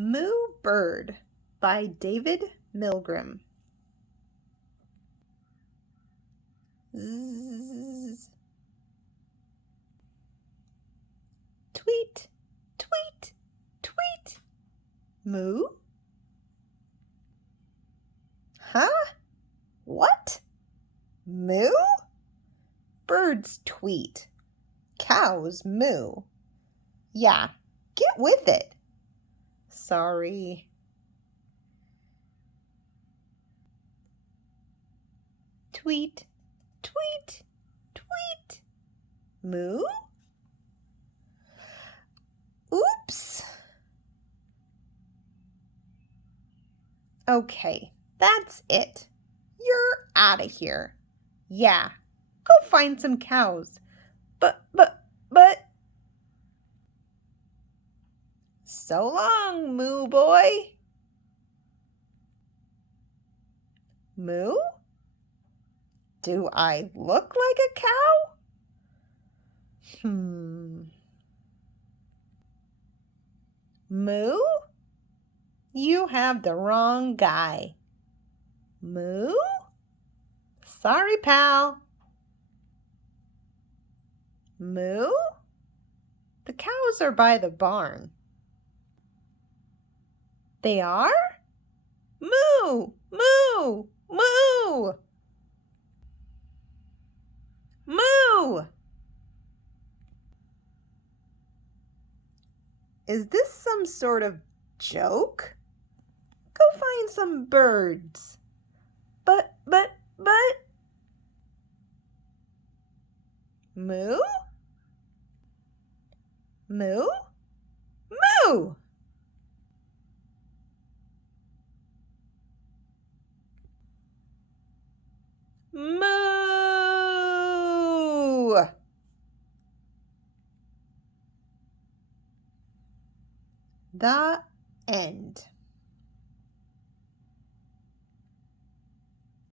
Moo Bird by David Milgrom. Zzz. Tweet, tweet, tweet. Moo? Huh? What? Moo? Birds tweet. Cows moo. Yeah, get with it. Sorry. Tweet, tweet, tweet. Moo? Oops. Okay, that's it. You're out of here. Yeah, go find some cows. But. So long, Moo boy. Moo? Do I look like a cow? Moo? You have the wrong guy. Moo? Sorry, pal. Moo? The cows are by the barn. They are? Moo! Moo! Moo! Moo! Is this some sort of joke? Go find some birds. But. Moo? Moo? Moo! Moo! The end.